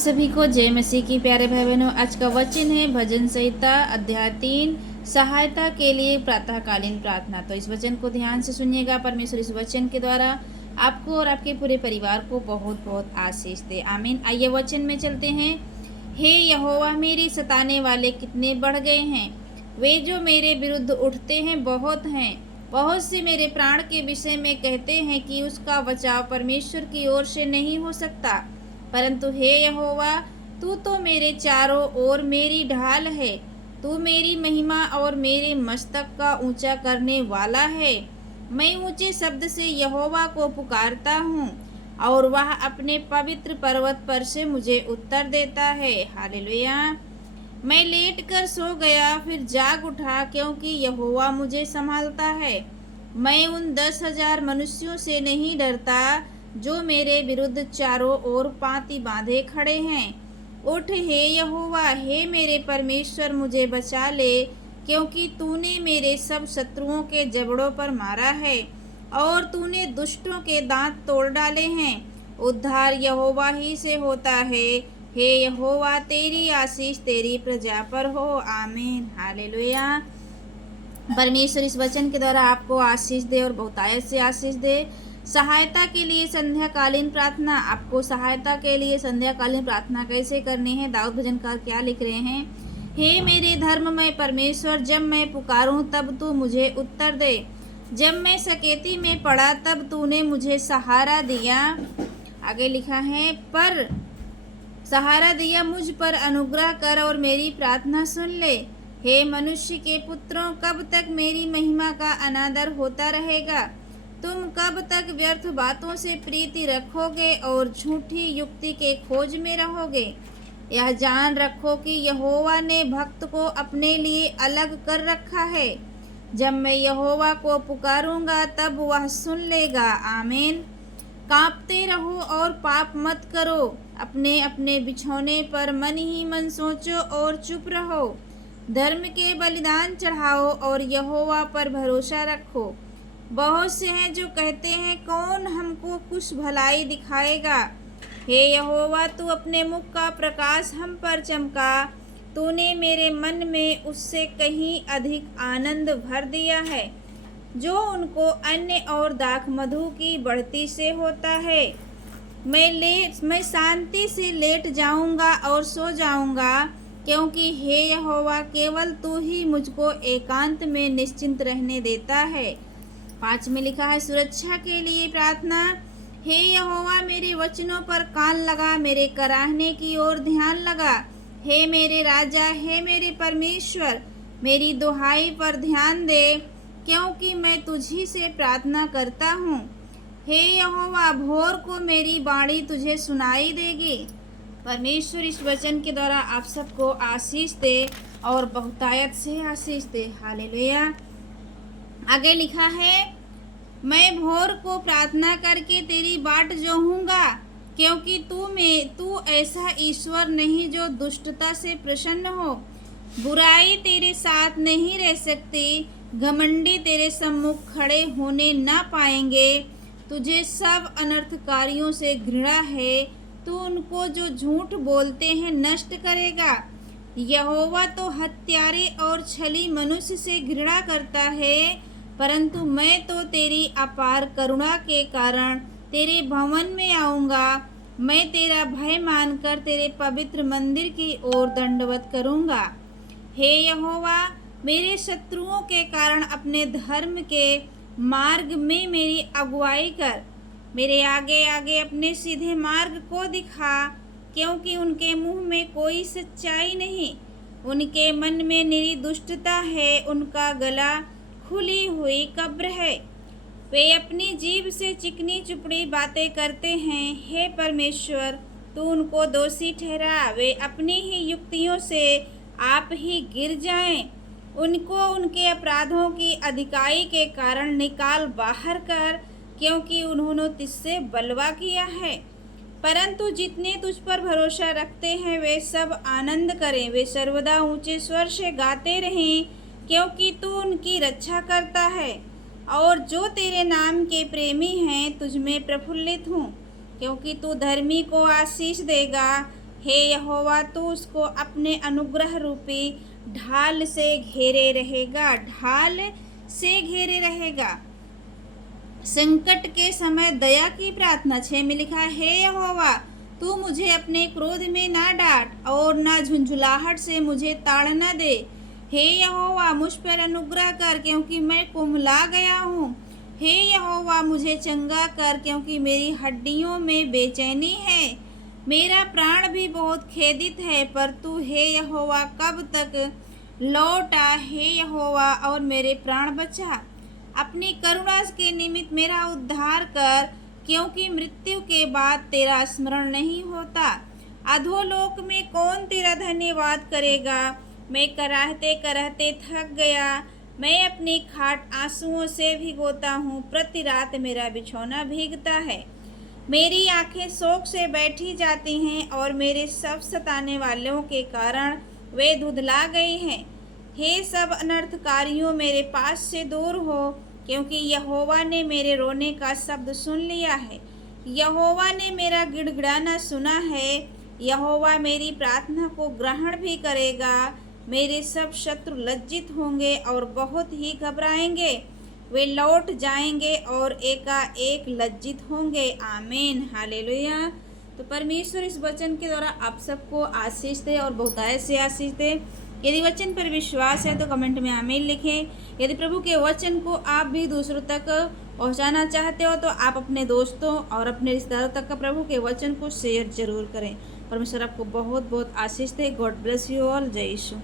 सभी को जय मसीह की। प्यारे भाई बहनों, आज का वचन है भजन संहिता अध्याय 3, सहायता के लिए प्रातःकालीन प्रार्थना। तो इस वचन को ध्यान से सुनिएगा। परमेश्वर इस वचन के द्वारा आपको और आपके पूरे परिवार को बहुत बहुत आशीष दे। आमीन। आइए वचन में चलते हैं। हे यहोवा, मेरी सताने वाले कितने बढ़ गए हैं, वे जो मेरे विरुद्ध उठते हैं बहुत हैं। बहुत से मेरे प्राण के विषय में कहते हैं कि उसका बचाव परमेश्वर की ओर से नहीं हो सकता। परंतु हे यहोवा, तू तो मेरे चारों ओर मेरी ढाल है। तू मेरी महिमा और मेरे मस्तक का ऊंचा करने वाला है। मैं ऊंचे शब्द से यहोवा को पुकारता हूँ और वह अपने पवित्र पर्वत पर से मुझे उत्तर देता है। हालेलुया। मैं लेट कर सो गया, फिर जाग उठा, क्योंकि यहोवा मुझे संभालता है। मैं उन 10,000 मनुष्यों से नहीं डरता जो मेरे विरुद्ध चारों ओर पाँति बांधे खड़े हैं। उठ हे यहोवा, हे मेरे परमेश्वर, मुझे बचा ले, क्योंकि तूने मेरे सब शत्रुओं के जबड़ों पर मारा है और तूने दुष्टों के दांत तोड़ डाले हैं। उद्धार यहोवा ही से होता है। हे यहोवा, तेरी आशीष तेरी प्रजा पर हो। आमीन। हालेलुया। परमेश्वर इस वचन के द्वारा आपको आशीष दे और बहुतायत से आशीष दे। सहायता के लिए संध्याकालीन प्रार्थना। आपको सहायता के लिए संध्याकालीन प्रार्थना कैसे करनी है? दाऊद भजनकार क्या लिख रहे हैं? हे मेरे धर्ममय परमेश्वर, जब मैं पुकारूं तब तू मुझे उत्तर दे। जब मैं सकेती में पड़ा तब तूने मुझे सहारा दिया। आगे लिखा है, पर सहारा दिया, मुझ पर अनुग्रह कर और मेरी प्रार्थना सुन ले। हे मनुष्य के पुत्रों, कब तक मेरी महिमा का अनादर होता रहेगा? तुम कब तक व्यर्थ बातों से प्रीति रखोगे और झूठी युक्ति के खोज में रहोगे? यह जान रखो कि यहोवा ने भक्त को अपने लिए अलग कर रखा है। जब मैं यहोवा को पुकारूंगा तब वह सुन लेगा। आमीन। कांपते रहो और पाप मत करो। अपने अपने बिछौने पर मन ही मन सोचो और चुप रहो। धर्म के बलिदान चढ़ाओ और यहोवा पर भरोसा रखो। बहुत से हैं जो कहते हैं, कौन हमको कुछ भलाई दिखाएगा? हे यहोवा, तू अपने मुख का प्रकाश हम पर चमका। तूने मेरे मन में उससे कहीं अधिक आनंद भर दिया है, जो उनको अन्य और दाख मधु की बढ़ती से होता है। मैं शांति से लेट जाऊंगा और सो जाऊंगा, क्योंकि हे यहोवा, केवल तू ही मुझको एकांत में निश्चिंत रहने देता है। 5 में लिखा है, सुरक्षा के लिए प्रार्थना। हे यहोवा, मेरे वचनों पर कान लगा, मेरे कराहने की ओर ध्यान लगा। हे मेरे राजा, हे मेरे परमेश्वर, मेरी दुहाई पर ध्यान दे, क्योंकि मैं तुझी से प्रार्थना करता हूँ। हे यहोवा, भोर को मेरी वाणी तुझे सुनाई देगी। परमेश्वर इस वचन के द्वारा आप सबको आशीष दे और बहुतायत से आशीष दे। हालेलुया। आगे लिखा है, मैं भोर को प्रार्थना करके तेरी बाट जोहूँगा, क्योंकि तू ऐसा ईश्वर नहीं जो दुष्टता से प्रसन्न हो। बुराई तेरे साथ नहीं रह सकती, घमंडी तेरे सम्मुख खड़े होने ना पाएंगे। तुझे सब अनर्थकारियों से घृणा है, तू उनको जो झूठ बोलते हैं नष्ट करेगा। यहोवा तो हत्यारे और छली मनुष्य से घृणा करता है, परंतु मैं तो तेरी अपार करुणा के कारण तेरे भवन में आऊँगा। मैं तेरा भय मानकर तेरे पवित्र मंदिर की ओर दंडवत करूँगा। हे यहोवा, मेरे शत्रुओं के कारण अपने धर्म के मार्ग में मेरी अगुवाई कर। मेरे आगे आगे अपने सीधे मार्ग को दिखा, क्योंकि उनके मुँह में कोई सच्चाई नहीं। उनके मन में निरी दुष्टता है, उनका गला खुली हुई कब्र है। वे अपनी जीभ से चिकनी चुपड़ी बातें करते हैं। हे परमेश्वर, तू उनको दोषी ठहरा। वे अपनी ही युक्तियों से आप ही गिर जाएं। उनको उनके अपराधों की अधिकाई के कारण निकाल बाहर कर, क्योंकि उन्होंने तुझसे बलवा किया है। परंतु जितने तुझ पर भरोसा रखते हैं वे सब आनंद करें। वे सर्वदा ऊंचे स्वर से गाते रहें, क्योंकि तू उनकी रक्षा करता है। और जो तेरे नाम के प्रेमी हैं, तुझ में प्रफुल्लित हूँ, क्योंकि तू धर्मी को आशीष देगा हे यहोवा, तू उसको अपने अनुग्रह रूपी ढाल से घेरे रहेगा, ढाल से घेरे रहेगा। संकट के समय दया की प्रार्थना 6 में लिखा है, हे यहोवा, तू मुझे अपने क्रोध में ना डांट और ना झुंझुलाहट से मुझे ताड़ न दे। हे यहोवा, मुझ पर अनुग्रह कर, क्योंकि मैं कुम्हला गया हूँ। हे यहोवा, मुझे चंगा कर, क्योंकि मेरी हड्डियों में बेचैनी है। मेरा प्राण भी बहुत खेदित है, पर तू हे यहोवा कब तक लौटा, हे यहोवा, और मेरे प्राण बचा। अपनी करुणा के निमित्त मेरा उद्धार कर, क्योंकि मृत्यु के बाद तेरा स्मरण नहीं होता। अधोलोक में कौन तेरा धन्यवाद करेगा। मैं कराहते कराहते थक गया। मैं अपनी खाट आंसुओं से भिगोता हूँ, प्रति रात मेरा बिछौना भीगता है। मेरी आंखें शोक से बैठी जाती हैं और मेरे सब सताने वालों के कारण वे धुंधला गई हैं। हे सब अनर्थकारियों, मेरे पास से दूर हो, क्योंकि यहोवा ने मेरे रोने का शब्द सुन लिया है। यहोवा ने मेरा गिड़गिड़ाना सुना है। यहोवा मेरी प्रार्थना को ग्रहण भी करेगा। मेरे सब शत्रु लज्जित होंगे और बहुत ही घबराएंगे। वे लौट जाएंगे और एकाएक लज्जित होंगे। आमीन, हालेलुया। तो परमेश्वर इस वचन के द्वारा आप सबको आशीष दे और बहुतायत से आशीष दे। यदि वचन पर विश्वास है तो कमेंट में आमीन लिखें। यदि प्रभु के वचन को आप भी दूसरों तक पहुंचाना चाहते हो तो आप अपने दोस्तों और अपने रिश्तेदारों तक का प्रभु के वचन को शेयर जरूर करें। परमेश्वर आपको बहुत बहुत आशीष दे। God bless you all. जय यीशु।